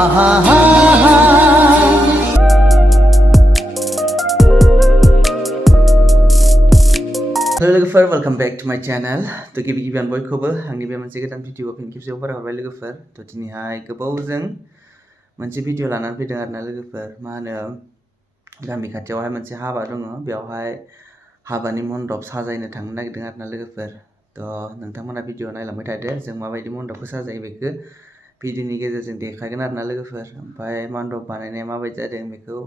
Hello लोगोफोर welcome back to माय channel तो गिबि गिबियावनो बयखौबो आंनि बे मोनसे गोदान भिडिअ फिन खेबसेबाव बरायहरबाय लोगोफोर तो दिनैहाय गोबावजों मोनसे भिडिअ लानानै फैदों आरोना लोगोफोर मा होनो गामि खाथियावहाय मोनसे हाबा दङ बेयावहाय हाबानि मण्डप साजायनो थांनो नागिरदों आरोना लोगोफोर तो नोंथांमोना भिडिअ नायलांबाय थादो जों माबायदि मण्डपखौ साजायो बेखौ भिडिअनि गेजेरजों देखायगोन आरोना लोगोफोर ओमफ्राय मण्डप बानायनाया माबायदि जादों बेखौ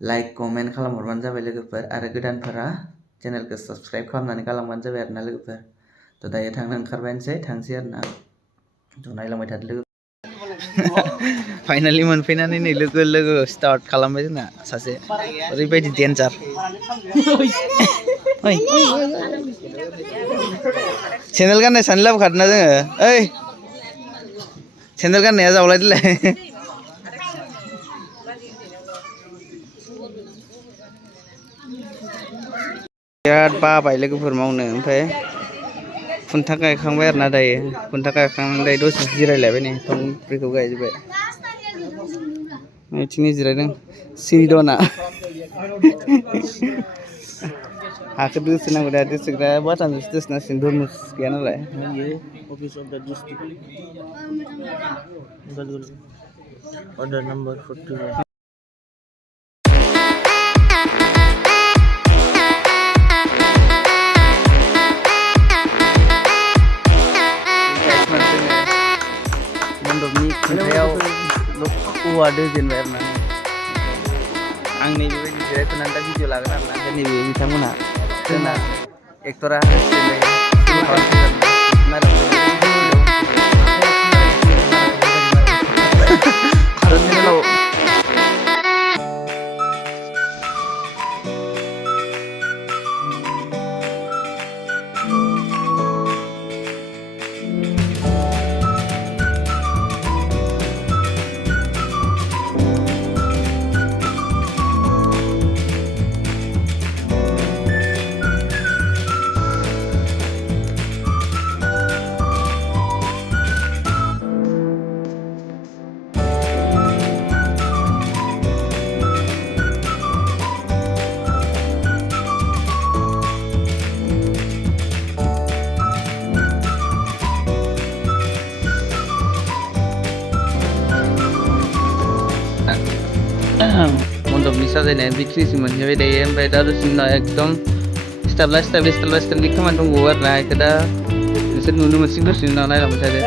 लाइक कमेन्ट खालामहरबानो जाबाय लोगोफोर आरो गोदानफोरा चेनेलखौ सब्सक्राइब खालामनानै गालांबानो जाबाय आरोना लोगोफोर तो दायो थांनो ओंखारबायानोसै थांसै आरोना तो नायलांबाय थादो लोगो फाइनालि मोनफैनानै नै लोगो स्टार्ट खालामबाय जोंना सासे ओरैबायदि डेन्जार सेन्देल गाननाय सानै लाबोखादोंना जोङो ओइ सेन्देल गाननाया जावलायदोलाय बिराद बाबाय लोगोफोर मावनो ओमफ्राय खुन्था गायखांबाय आरोना दायो खुन्था गायखांनानै दायो दसे जिरायलायबाय नै थंब्रैखौ गायजोब्बाय बिथिंनि जिरायदों सिरिदना हाखौ दोसोनांगौ दा दोसोग्रा बाटामजोंसो दोसोनांसिगोन धर्मुस गैया नालाय अफिस अफ द डिस्ट्रिक्ट अर्डार नाम्बार 41 मण्डपनि खुन्थायाव औवा दोजेनबाय आरोना आं नैबेबायदि जिरायथ'नानै दा भिडिअ लागोन आरोना ओमफ्राय नैबे बिथांमोनहा जोंना एक्टरा मण्डपनि साजायनाया बेखिनिसिम मोनहैबाय दायो ओमफ्राय दा दसेनि उनाव एकदम स्टाइलनि खामानि दंबावो आरोना बेखौ दा नोंसोर नुनो मोनसिगोन दसेनि उनाव नायलांबाय थादो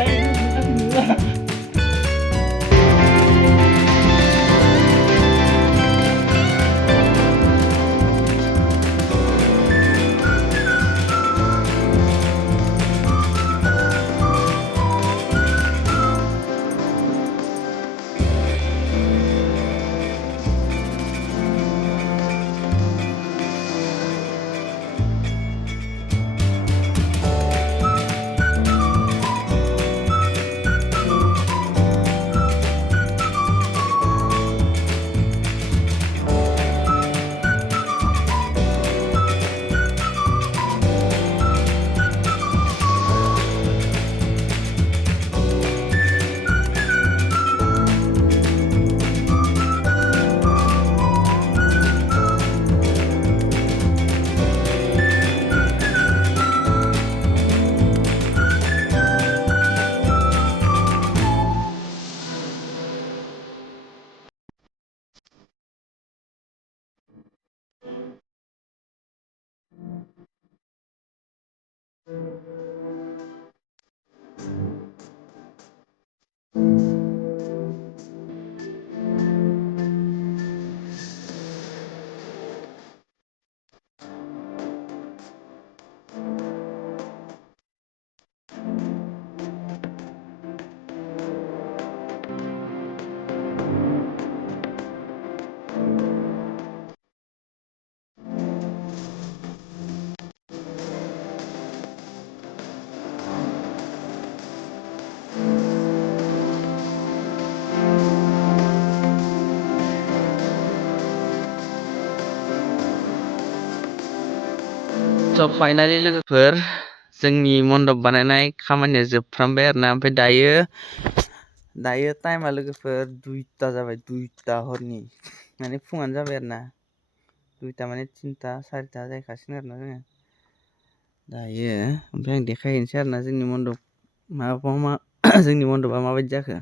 स' फाइनालि लोगोफोर जोंनि मण्डप बानायनाय खामानिया जोबफ्रामबाय आरोना ओमफ्राय दायो दायो टाइमा लोगोफोर 2टा जाबाय 2टा हरनि माने फुङानो जाबाय आरोना 2टा माने 3टा 4टा जायखासिगोन आरोना जोङो दायो ओमफ्राय आं देखायहैनोसै आरोना जोंनि मन्दप जोंनि मन्दपआ माबायदि जाखो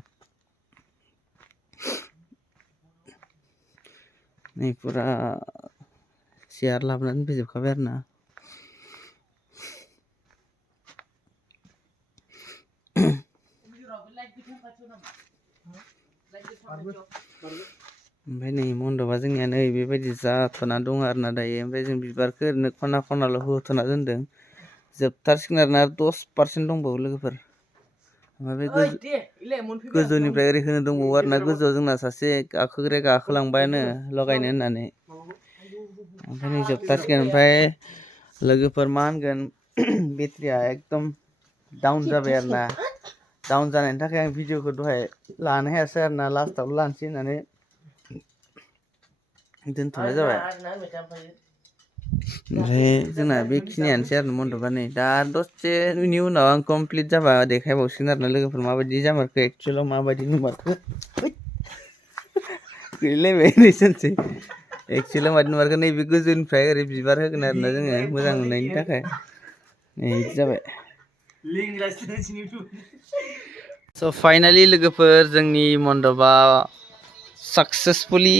नै पुरा सियार लाबोनानै फैजोबखाबाय आरोना ओमफ्राय नै मन्दपआ जोंनिया नै बेबायदि जाथ'ना दङ आरोना दायो ओमफ्राय जों बिबारखौ ओरैनो खना खनाल' होथ'ना दोनदों जोबथारसिगोन आरोना 10% दंबावो लोगोफोर ओमफ्राय गोजौनिफ्राय ओरै होनो दंबावो आरोना गोजौआव जोंना सासे गाखोलांबायानो लगायनो होननानै ओमफ्राय नै जोबथारसिगोन ओमफ्राय लोगोफोर मा होनगोन बेटारिया एकदम डाउन जाबाय आरोना डाउन जानायनि थाखाय आं भिडिअखौ दहाय लानो हायासै आरोना लास्टआव लानोसै होननानै दोनथ'नाय जाबाय ओमफ्राय जोंना बेखिनियानोसै आरो मन्दपआ नै दा दसेनि उनाव आं कमप्लिट जाबा देखायबावसिगोन आरोना लोगोफोर माबायदि जामारखो एक्चुवेलाव माबायदि नुमारखो गैलायबाय नै सानसे एक्चुवेलाव माबायदि नुमारखो नैबे गोजौनिफ्राय ओरै बिबार होगोन आरोना जोङो मोजां नुनायनि थाखाय नै बिदि जाबाय स' फाइनालि लोगोफोर जोंनि मन्दपआ साक्सेसफुलि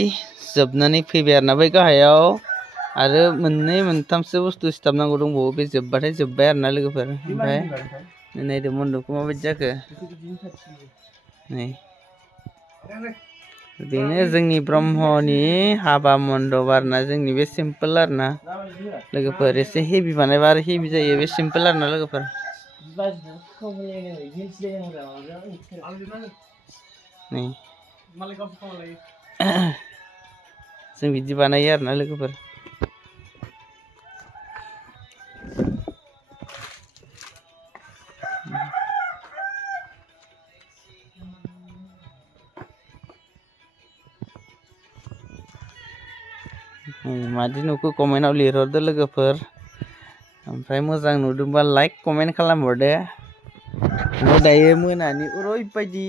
जोबनानै फैबाय आरोना बै गाहायाव आरो मोननै मोनथामसो बुस्थु सिथाबनांगौ दंबावो बे जोब्बाथाय जोब्बाय आरोना लोगोफोर ओमफ्राय नायदो मन्दपखौ माबायदि जाखो नै बेनो जोंनि ब्रह्मनि हाबा मन्दप आरोना जोंनि बे सिम्पोल आरोना लोगोफोर एसे हेभि बानायबा आरो हेभि जायो बे सिम्पोल आरोना लोगोफोर नै जों बिदि बानायो आरोना लोगोफोर मादि नुखो कमेन्टआव लिरहरदो लोगोफोर ओमफ्राय मोजां नुदोंबा लाइक कमेन्ट खालामहरदो ओमफ्राय दायो मोनानि ओरैबायदि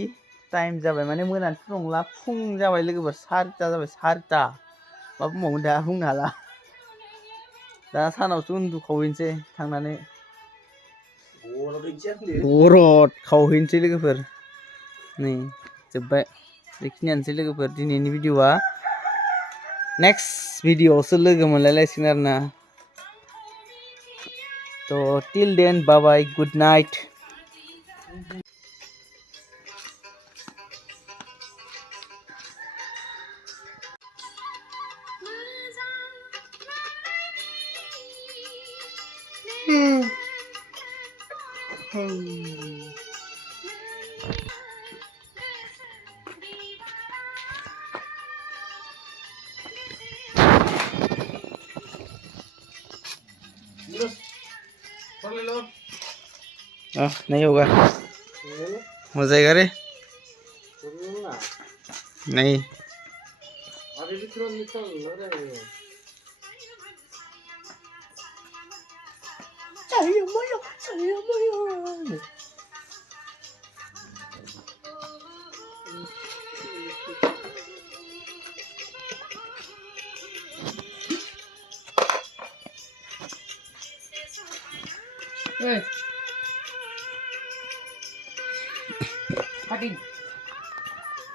टाइम जाबाय माने मोनानिथ' नंला फुं जाबाय लोगोफोर 4टा जाबाय 4टा मा बुंबावगोन दा बुंनो हाला दा सानावसो उन्दुखावहैनोसै थांनानै हराव खावहैनोसै लोगोफोर नै जोब्बाय बेखिनियानोसै लोगोफोर दिनैनि भिडिअआ नेक्स्ट भिडिअआवसो लोगो मोनलायलायसिगोन आरोना थ' टिल देन बाय बाय गुड नाइट नहीं होगा हो जाएगा रे नहीं Hey. Cutting.